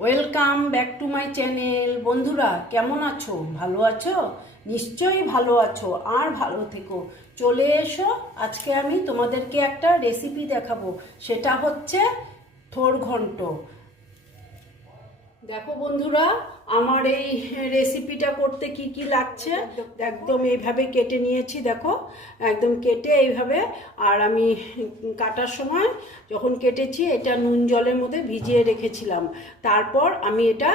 Welcome back to my channel বন্ধুরা, কেমন আছো? ভালো আছো? নিশ্চয়ই ভালো আছো। আর ভালো থেকো। চলে এসো, আজকে আমি তোমাদেরকে একটা রেসিপি দেখাবো। সেটা হচ্ছে থোর ঘন্ট দেখো বন্ধুরা আমার এই রেসিপিটা করতে কি কি লাগছে? একদম। এইভাবে কেটে নিয়েছি দেখো। একদম কেটে এইভাবে আর আমি কাটার সময় যখন কেটেছি এটা নুন জলের মধ্যে ভিজিয়ে রেখেছিলাম। তারপর আমি এটা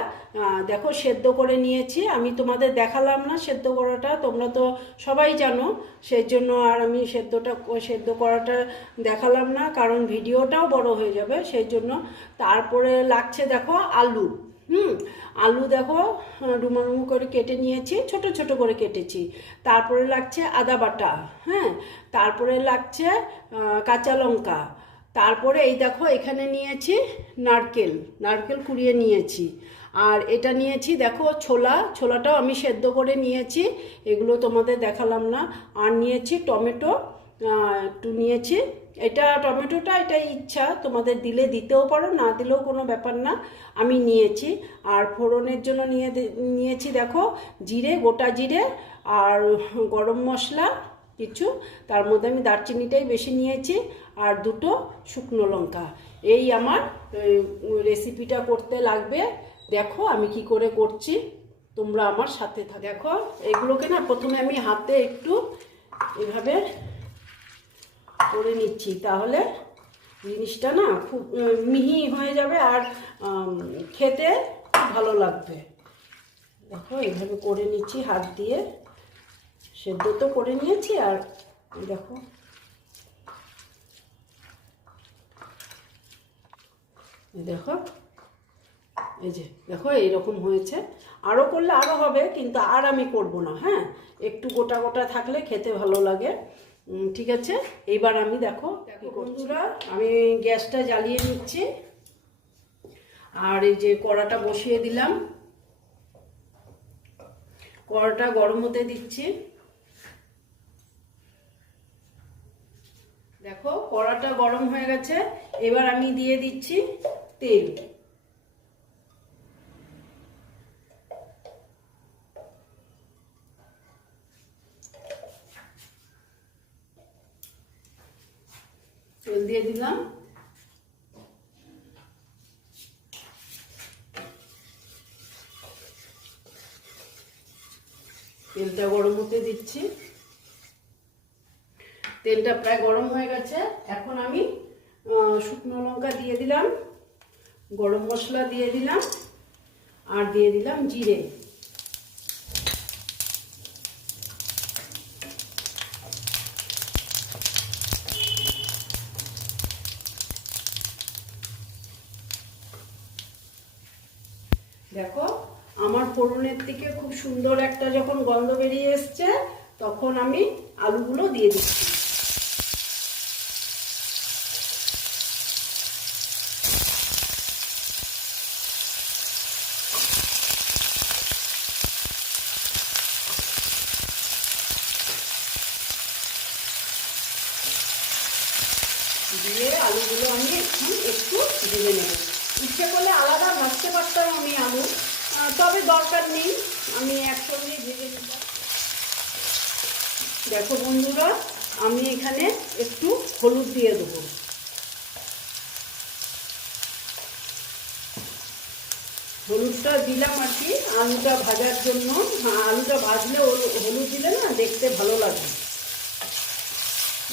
দেখো সেদ্ধ করে নিয়েছি। আমি তোমাদের দেখালাম না সেদ্ধ করাটা তোমরা তো সবাই জানো। সেই জন্য আর আমি সেদ্ধটা সেদ্ধ করাটা দেখালাম না কারণ ভিডিওটাও বড় হয়ে যাবে। সেই জন্য তারপরে লাগছে দেখো আলু। হুম, আলু দেখো ডুমো করে কেটে নিয়েছি, ছোট ছোট করে কেটেছি। তারপরে লাগছে আদা বাটা হ্যাঁ? তারপরে লাগছে কাঁচা লঙ্কা। তারপরে এই দেখো, এখানে নিয়েছি নারকেল নারকেল কুড়িয়ে নিয়েছি। আর এটা নিয়েছি, দেখো, ছোলা, ছোলাটাও আমি সেদ্ধ করে নিয়েছি, এগুলো তোমাদের দেখালাম না। আর নিয়েছি টমেটো একটু নিয়েছি এটা টমেটোটা, এটা ইচ্ছা, তোমাদের দিলে দিতেও পারো, না দিলেও কোনো ব্যাপার না, আমি নিয়েছি। আর ফোড়নের জন্য নিয়ে নিয়েছি দেখো, জিরে, গোটা জিরে আর গরম মশলা কিছু। তার মধ্যে আমি দারচিনিটাই বেশি নিয়েছি আর দুটো শুকনো লঙ্কা। এই আমার রেসিপিটা করতে লাগবে। দেখো আমি কি করে করছি, তোমরা আমার সাথে থাকো। দেখো, এগুলোকে না প্রথমে আমি হাতে একটু এভাবে করে নিচ্ছি। তাহলে জিনিসটা না খুব মিহি হয়ে যাবে আর খেতে ভালো লাগবে। দেখো এইভাবে করে নিচ্ছি, হাত দিয়ে। সেদ্ধ তো করে নিয়েছি আর দেখো। দেখো, এই যে, দেখো, এইরকম হয়েছে। আরও করলে আরও হবে, কিন্তু আর আমি করব না হ্যাঁ? একটু গোটা গোটা থাকলে খেতে ভালো লাগে। ঠিক আছে? এইবার আমি দেখো দেখো বন্ধুরা আমি গ্যাসটা জ্বালিয়ে নিচ্ছি। আর এই যে কড়াটা বসিয়ে দিলাম। কড়াটা গরম হতে দিচ্ছি। দেখো কড়াটা গরম হয়ে গেছে। এবার আমি দিয়ে দিচ্ছি তেল তেল দিয়ে দিলাম। তেলটা গরম হতে দিচ্ছি। তেলটা প্রায় গরম হয়ে গেছে। এখন আমি শুকনো লঙ্কা দিয়ে দিলাম, গরম মশলা দিয়ে দিলাম, আর দিয়ে দিলাম জিরে। দেখো, আমার ফোড়নের থেকে খুব সুন্দর একটা যখন গন্ধ বেরিয়ে এসছে, তখন আমি আলুগুলো দিয়ে দিচ্ছি। দিয়ে আলুগুলো আমি এখন একটু ভেজে নেব। ইচ্ছে করলে আলাদা ভাজতে পারতাম আমি আলু। তবে দরকার নেই আমি একসঙ্গে ভেজে দেখো বন্ধুরা আমি এখানে একটু হলুদ দিয়ে দেবো। হলুদটা দিলাম আর কি আলুটা ভাজার জন্য। হ্যাঁ, আলুটা ভাজলে হলু- হলুদ দিলে না দেখতে ভালো লাগে।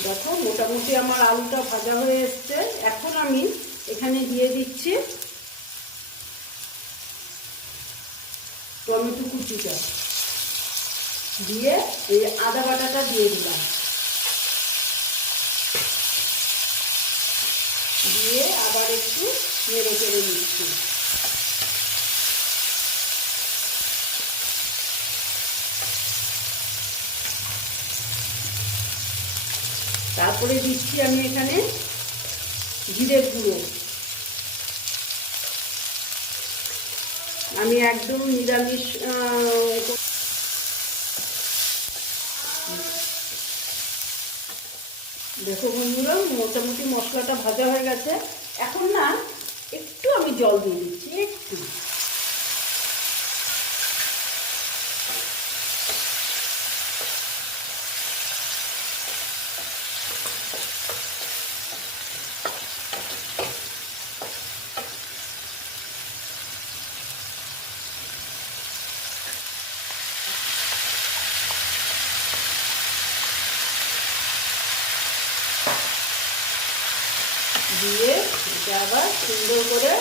দেখো মোটামুটি আমার আলুটা ভাজা হয়ে এসছে। এখন আমি এখানে দিয়ে দিচ্ছি টমেটো কুচিটা। দিয়ে এই আদা বাটাটা দিয়ে দিলাম। দিয়ে আবার একটু নেড়ে চেড়ে নিচ্ছি। তারপরে দিচ্ছি আমি এখানে জিরের গুঁড়ো। আমি একদম নিরামিষ দেখো বন্ধুরা, মোটামুটি মশলাটা ভাজা হয়ে গেছে। এখন না, একটু আমি জল দিয়ে দিচ্ছি, একটু। দিয়ে এটা আবার সুন্দর করে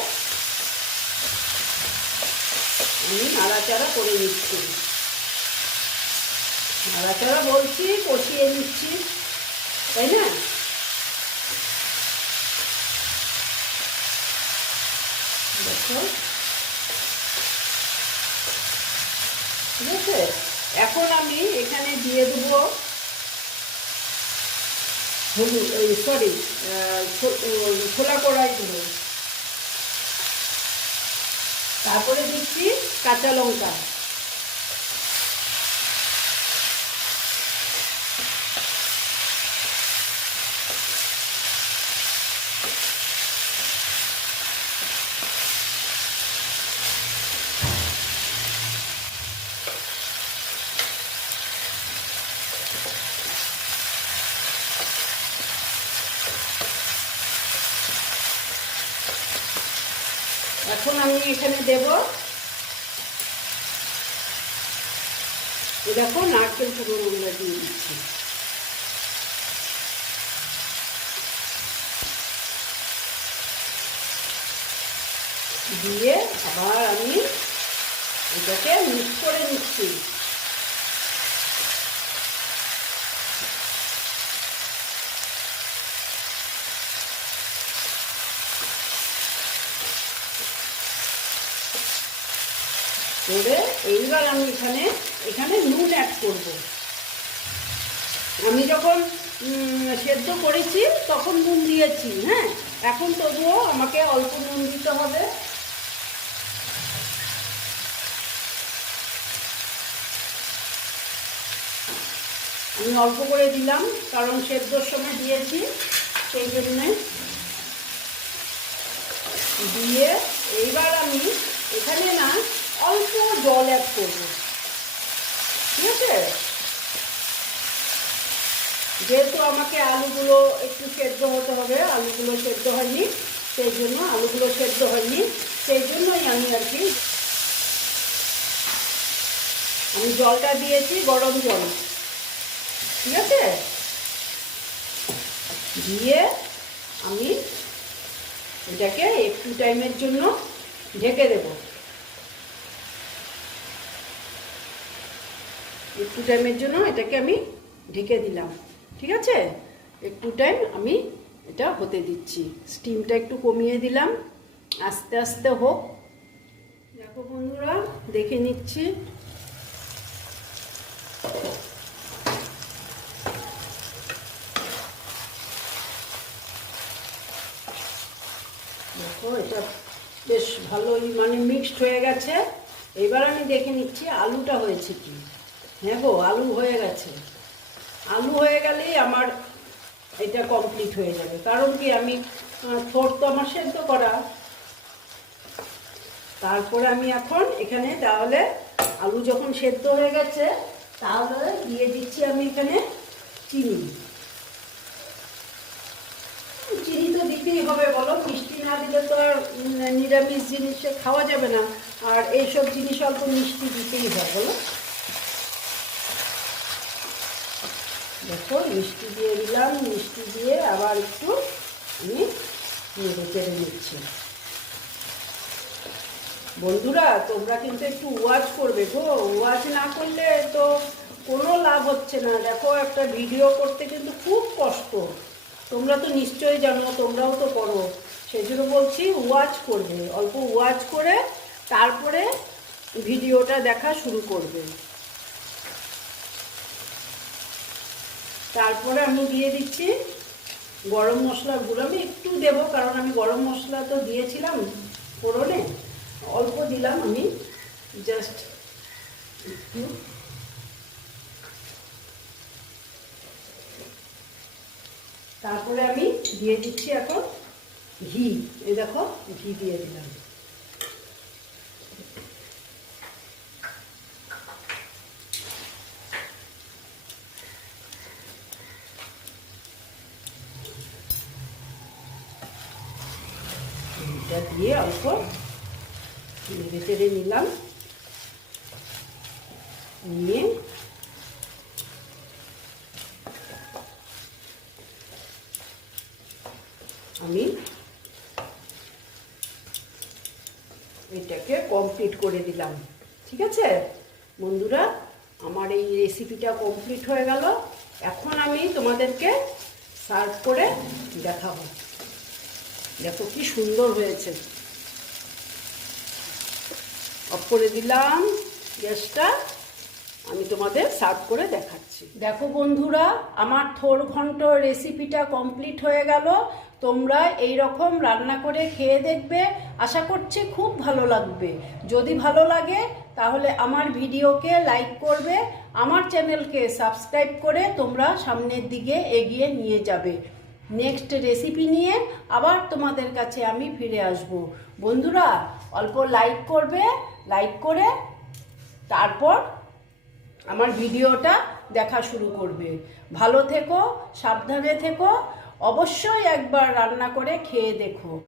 আমি নাড়াচাড়া করে নিচ্ছি। নাড়াচাড়া বলছি, কষিয়ে নিচ্ছি, তাই না? দেখো। ঠিক আছে? এখন আমি এখানে দিয়ে দেবো হলুদ সরি ছোলা কড়াই গুঁড়ো তারপরে দিচ্ছি কাঁচা লঙ্কা। এখন আমি এখানে দেব। দেখো নারকেল পুরো আমরা দিয়ে দিচ্ছি। দিয়ে আবার আমি এটাকে মিক্স করে নিচ্ছি। করে এইবার আমি এখানে এখানে নুন অ্যাড করব। আমি যখন সেদ্ধ করেছি, তখন নুন দিয়েছি হ্যাঁ? এখন তবুও আমাকে অল্প নুন দিতে হবে। আমি অল্প করে দিলাম, কারণ সেদ্ধর সময় দিয়েছি, সেই জন্যে। দিয়ে এইবার আমি এখানে না অল্প জল অ্যাড করব। ঠিক আছে? যেহেতু আমাকে আলুগুলো একটু সেদ্ধ হতে হবে, আলুগুলো সেদ্ধ হয়নি, সেই জন্য আলুগুলো সেদ্ধ হয়নি, সেই জন্যই আমি আর কি আমি জলটা দিয়েছি, গরম জল। ঠিক আছে? দিয়ে আমি এটাকে একটু টাইমের জন্য ঢেকে দেব। একটু টাইমের জন্য এটাকে আমি ঢেকে দিলাম, ঠিক আছে? একটু টাইম আমি এটা হতে দিচ্ছি। স্টিমটা একটু কমিয়ে দিলাম, আস্তে আস্তে হোক। দেখো বন্ধুরা, দেখে নিচ্ছি। দেখো, এটা বেশ ভালোই মানে মিক্সড হয়ে গেছে। এবার আমি দেখে নিচ্ছি আলুটা হয়েছে কি। হ্যাঁ গো আলু হয়ে গেছে। আলু হয়ে গেলেই আমার এটা কমপ্লিট হয়ে যাবে। কারণ কি আমি থোড় তো আমার সেদ্ধ করা। তারপরে আমি এখন এখানে তাহলে আলু যখন সেদ্ধ হয়ে গেছে, তাহলে দিয়ে দিচ্ছি আমি এখানে চিনি। চিনি তো দিতেই হবে বলো, মিষ্টি না দিলে তো আর নিরামিষ জিনিসে খাওয়া যাবে না। আর এইসব জিনিস অল্প মিষ্টি দিতেই হয়, বলো। দেখো, মিষ্টি দিয়ে দিলাম, মিষ্টি দিয়ে আবার একটু আমি নেড়ে নিচ্ছি বন্ধুরা, তোমরা কিন্তু একটু ওয়াচ করবে গো। ওয়াচ না করলে তো কোনো লাভ হচ্ছে না। দেখো, একটা ভিডিও করতে কিন্তু খুব কষ্ট। তোমরা তো নিশ্চয়ই জানো, তোমরাও তো করো। সেই জন্য বলছি ওয়াচ করবে। অল্প ওয়াচ করে তারপরে ভিডিওটা দেখা শুরু করবে। তারপরে আমি দিয়ে দিচ্ছি গরম মশলার গুঁড়ো। আমি একটু দেবো, কারণ আমি গরম মশলা তো দিয়েছিলাম ফোড়নে, অল্প দিলাম আমি। জাস্ট একটু। তারপরে আমি দিয়ে দিচ্ছি এখন ঘি। এই দেখো, ঘি দিয়ে দিলাম এটা দিয়ে অল্প নেড়ে চেড়ে নিলাম। নিয়ে আমি এটাকে কমপ্লিট করে দিলাম। ঠিক আছে? বন্ধুরা, আমার এই রেসিপিটা কমপ্লিট হয়ে গেল। এখন আমি তোমাদেরকে সার্ভ করে দেখাবো। দেখো কি সুন্দর হয়েছে। অফ করে দিলাম। গ্যাসটা আমি তোমাদের সার্ভ করে দেখাচ্ছি। দেখো বন্ধুরা, আমার থোর ঘন্ট রেসিপিটা কমপ্লিট হয়ে গেল। তোমরা এই রকম রান্না করে খেয়ে দেখবে। আশা করছি খুব ভালো লাগবে। যদি ভালো লাগে, তাহলে আমার ভিডিওকে লাইক করবে। আমার চ্যানেলকে সাবস্ক্রাইব করে তোমরা সামনের দিকে এগিয়ে নিয়ে যাবে। নেক্সট রেসিপি নিয়ে আবার তোমাদের কাছে আমি ফিরে আসব। বন্ধুরা, অল্প লাইক করবে লাইক করে তারপর আমার ভিডিওটা দেখা শুরু করবে। ভালো থেকো, সাবধানে থেকো, অবশ্যই একবার রান্না করে খেয়ে দেখো।